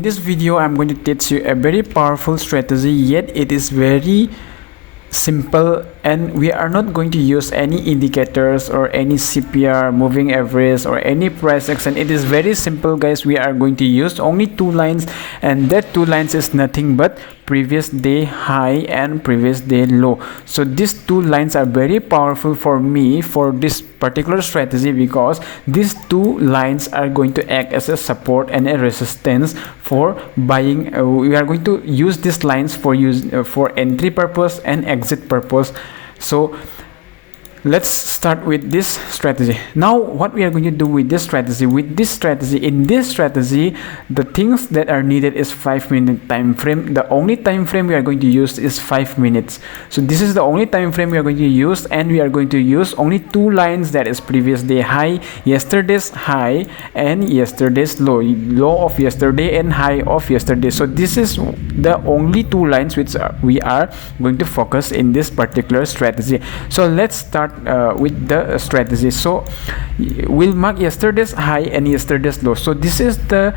In this video, I'm going to teach you a very powerful strategy, yet it is very simple, and we are not going to use any indicators or any CPR, moving average, or any price action. It is very simple, guys. We are going to use only two lines, and that two lines is nothing but previous day high and previous day low. So these two lines are very powerful for me for this particular strategy, because these two lines are going to act as a support and a resistance for buying. We are going to use these lines for entry purpose and exit purpose. So let's start with this strategy. Now what we are going to do with this strategy, in this strategy, the things that are needed is 5-minute time frame. The only time frame we are going to use is 5 minutes. So this is the only time frame we are going to use, and we are going to use only two lines, that is previous day high, yesterday's high, and yesterday's low of yesterday and high of yesterday. So this is the only two lines which we are going to focus in this particular strategy. So let's start with the strategy. So we'll mark yesterday's high and yesterday's low. So this is the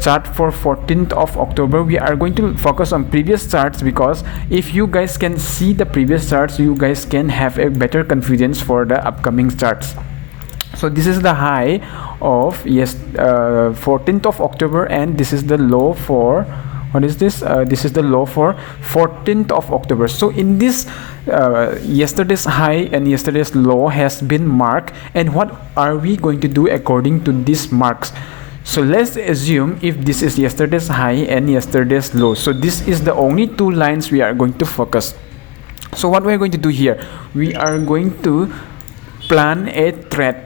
chart for 14th of October. We are going to focus on previous charts, because if you guys can see the previous charts, you guys can have a better confidence for the upcoming charts. So this is the high of 14th of October, and this is the low for what is this? This is the low for 14th of October. So in this yesterday's high and yesterday's low has been marked, and what are we going to do according to these marks? So let's assume if this is yesterday's high and yesterday's low, so this is the only two lines we are going to focus. So what we are going to do here, we are going to plan a trade.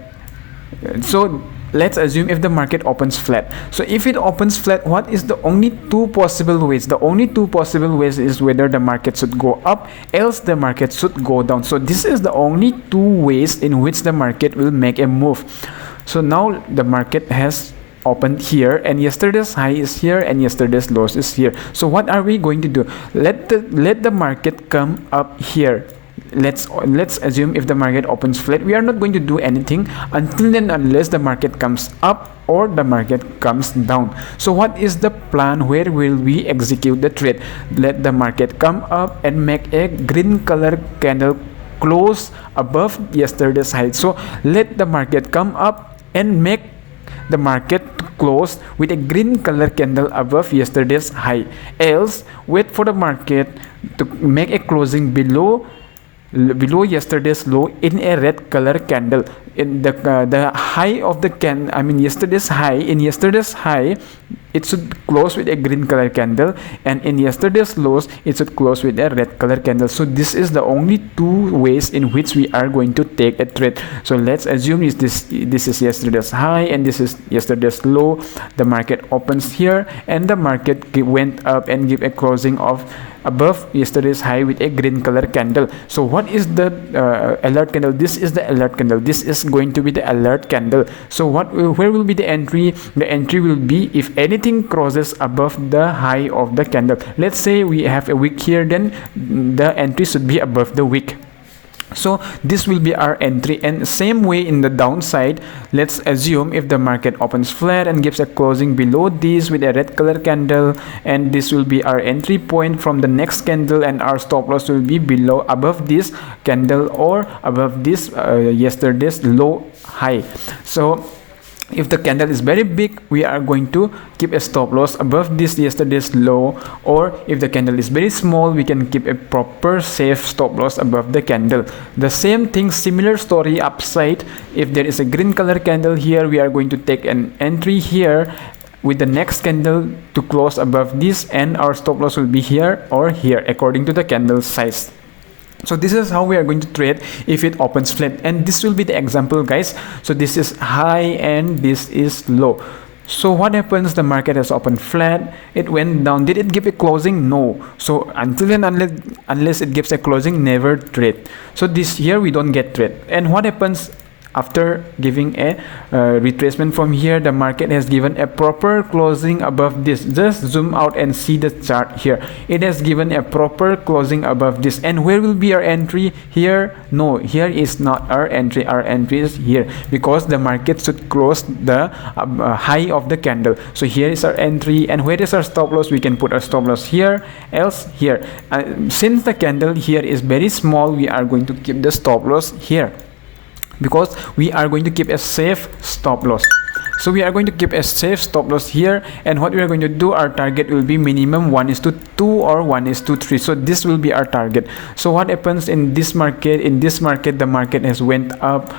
So let's assume if the market opens flat. So if it opens flat, what is the only two possible ways? The only two possible ways is whether the market should go up, else the market should go down. So this is the only two ways in which the market will make a move. So now the market has opened here, and yesterday's high is here and yesterday's low is here. So what are we going to do? Let the market come up here. Let's assume if the market opens flat, we are not going to do anything until and unless the market comes up or the market comes down. So what is the plan? Where will we execute the trade? Let the market come up and make a green color candle close above yesterday's high. So let the market come up and make the market close with a green color candle above yesterday's high, else wait for the market to make a closing below yesterday's low in a red color candle. In the high of the yesterday's high, in yesterday's high it should close with a green color candle, and in yesterday's lows it should close with a red color candle. So this is the only two ways in which we are going to take a trade. So let's assume this is yesterday's high and this is yesterday's low. The market opens here and the market went up and give a closing of above yesterday's high with a green color candle. So what is the alert candle? This is the alert candle. This is going to be the alert candle. So where will be the entry? The entry will be if anything crosses above the high of the candle. Let's say we have a wick here, then the entry should be above the wick. So this will be our entry, and same way in the downside, let's assume if the market opens flat and gives a closing below this with a red color candle, and this will be our entry point from the next candle, and our stop loss will be above this candle or above this yesterday's low high. So if the candle is very big, we are going to keep a stop loss above this yesterday's low, or if the candle is very small, we can keep a proper safe stop loss above the candle. The same thing, similar story upside. If there is a green color candle here, we are going to take an entry here with the next candle to close above this, and our stop loss will be here or here according to the candle size. So this is how we are going to trade if it opens flat, and this will be the example, guys. So this is high and this is low. So what happens? The market has opened flat, it went down. Did it give a closing? No. So until and unless it gives a closing, never trade. So this here we don't get trade. And what happens after giving a retracement from here, the market has given a proper closing above this. Just zoom out and see the chart here. It has given a proper closing above this. And where will be our entry? Here? No, here is not our entry. Our entry is here, because the market should close the high of the candle. So here is our entry, and where is our stop loss? We can put our stop loss here, else here. Since the candle here is very small, we are going to keep the stop loss here, because we are going to keep a safe stop loss. So we are going to keep a safe stop loss here, and what we are going to do, our target will be minimum 1:2 or 1:3. So this will be our target. So what happens in this market? In this market, the market has went up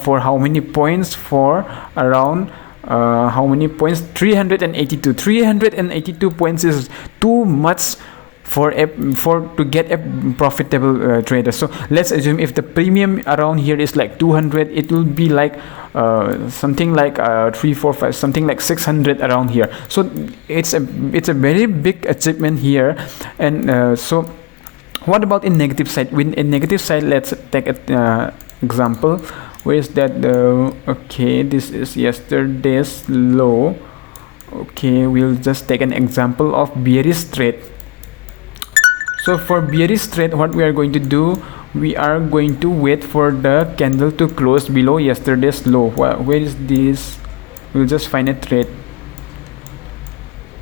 for how many points? For around how many points? 382. 382 points is too much to get a profitable trader. So let's assume if the premium around here is like 200, it will be like something like 3, 4, 5, something like 600 around here. So it's a very big achievement here. And so what about in negative side? In negative side, let's take an example. Where is that? Okay, this is yesterday's low. Okay, we'll just take an example of bearish trade. So for bearish trade, what we are going to do, we are going to wait for the candle to close below yesterday's low. Where is this? We'll just find a trade.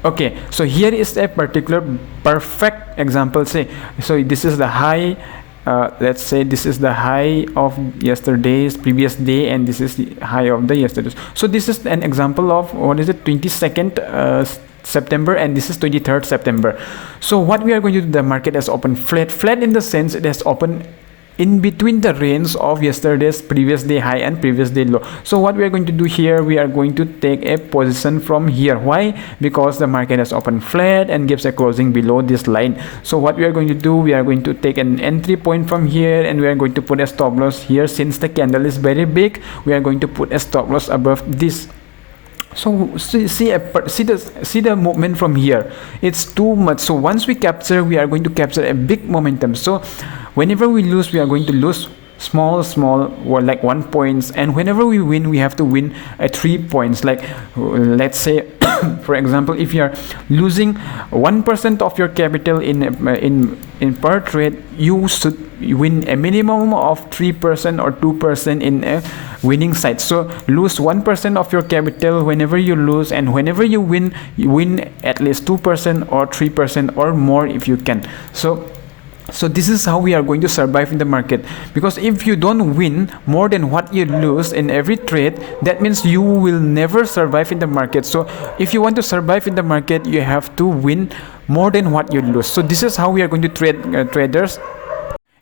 Okay, so here is a particular perfect example. Say, so this is the high. Let's say this is the high of yesterday's previous day, and this is the high of the yesterday's. So this is an example of, what is it, 22nd September, and this is 23rd September. So what we are going to do, the market has opened flat in the sense it has opened in between the range of yesterday's previous day high and previous day low. So what we are going to do here, we are going to take a position from here. Why? Because the market has opened flat and gives a closing below this line. So what we are going to do, we are going to take an entry point from here, and we are going to put a stop loss here. Since the candle is very big, we are going to put a stop loss above this. So see the movement from here. It's too much. So once we capture, we are going to capture a big momentum. So whenever we lose, we are going to lose small, or like 1 point, and whenever we win, we have to win at 3 points. Like let's say for example, if you are losing 1% of your capital in per trade, you should win a minimum of 3% or 2% in a winning side. So lose 1% of your capital whenever you lose, and whenever you win at least 2% or 3% or more if you can. So this is how we are going to survive in the market, because if you don't win more than what you lose in every trade, that means you will never survive in the market. So if you want to survive in the market, you have to win more than what you lose. So this is how we are going to trade, traders.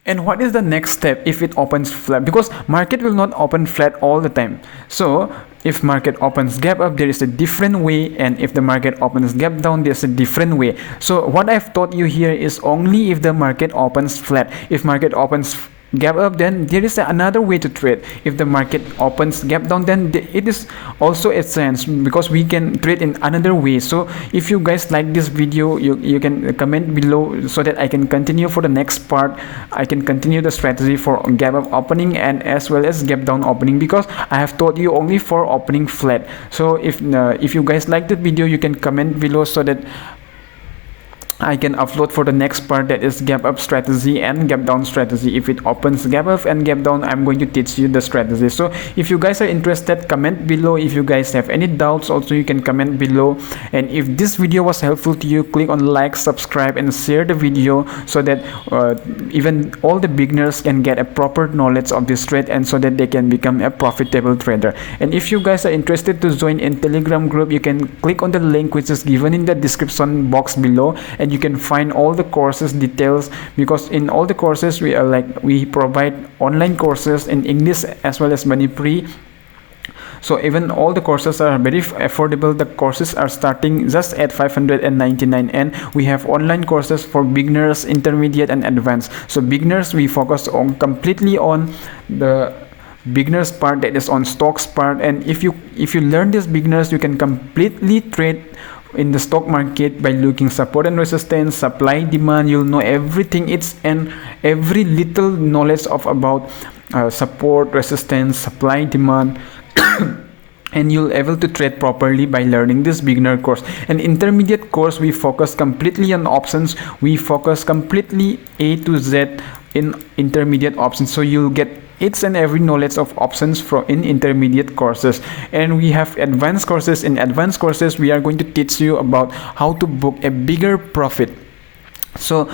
And what is the next step if it opens flat? Because market will not open flat all the time. So if market opens gap up, there is a different way, and if the market opens gap down, there's a different way. So what I've taught you here is only if the market opens flat. If market opens gap up, then there is another way to trade. If the market opens gap down, then it is also a chance, because we can trade in another way. So if you guys like this video, you can comment below so that I can continue for the next part. I can continue the strategy for gap up opening and as well as gap down opening, because I have taught you only for opening flat. So if you guys like the video, you can comment below so that I can upload for the next part, that is gap up strategy and gap down strategy. If it opens gap up and gap down, I'm going to teach you the strategy. So if you guys are interested, comment below. If you guys have any doubts, also you can comment below. And if this video was helpful to you, click on like, subscribe and share the video, so that even all the beginners can get a proper knowledge of this trade, and so that they can become a profitable trader. And if you guys are interested to join in Telegram group, you can click on the link which is given in the description box below, and you can find all the courses details, because in all the courses we provide online courses in English as well as Manipuri. So even all the courses are very affordable. The courses are starting just at 599, and we have online courses for beginners, intermediate and advanced. So beginners, we focus on completely on the beginners part, that is on stocks part. And if you learn this beginners, you can completely trade in the stock market by looking support and resistance, supply, demand. You'll know everything. It's and every little knowledge of about support, resistance, supply, demand. And you'll able to trade properly by learning this beginner course. And intermediate course, we focus completely on options. We focus completely A to Z in intermediate options, so you'll get each and every knowledge of options in intermediate courses. And we have advanced courses. In advanced courses, we are going to teach you about how to book a bigger profit. So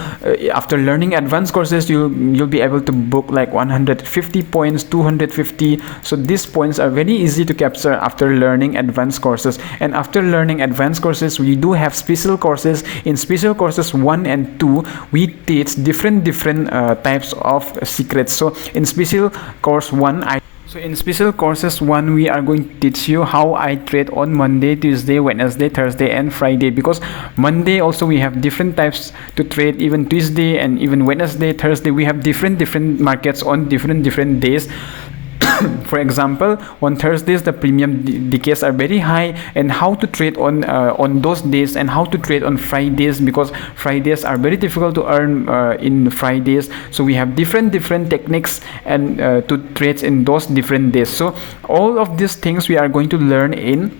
after learning advanced courses, you'll be able to book like 150 points, 250. So these points are very easy to capture after learning advanced courses. And after learning advanced courses, we do have special courses. In special courses 1 and 2, we teach different types of secrets. So in special course 1, so in special courses 1, we are going to teach you how I trade on Monday, Tuesday, Wednesday, Thursday, and Friday. Because Monday also we have different types to trade. Even Tuesday and even Wednesday, Thursday, we have different markets on different days. For example, on Thursdays the premium decays are very high, and how to trade on those days, and how to trade on Fridays, because Fridays are very difficult to earn in Fridays. So we have different techniques and to trade in those different days. So all of these things we are going to learn in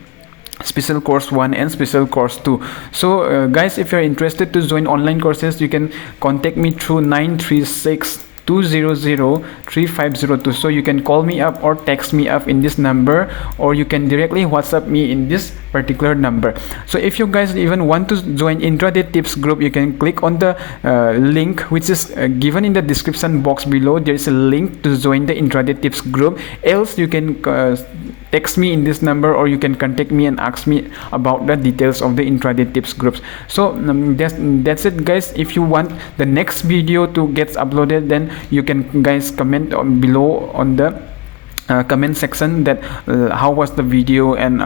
special course 1 and special course 2. So guys, if you're interested to join online courses, you can contact me through 936 200 3502. So you can call me up or text me up in this number, or you can directly WhatsApp me in this particular number. So if you guys even want to join intraday tips group, you can click on the link which is given in the description box below. There is a link to join the intraday tips group. Else you can text me in this number, or you can contact me and ask me about the details of the intraday tips groups. So that's it guys. If you want the next video to get uploaded, then you can guys comment below on the comment section that how was the video, and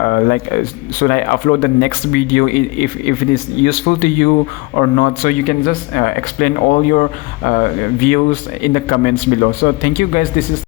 should I upload the next video if it is useful to you or not. So you can just explain all your views in the comments below. So thank you guys. This is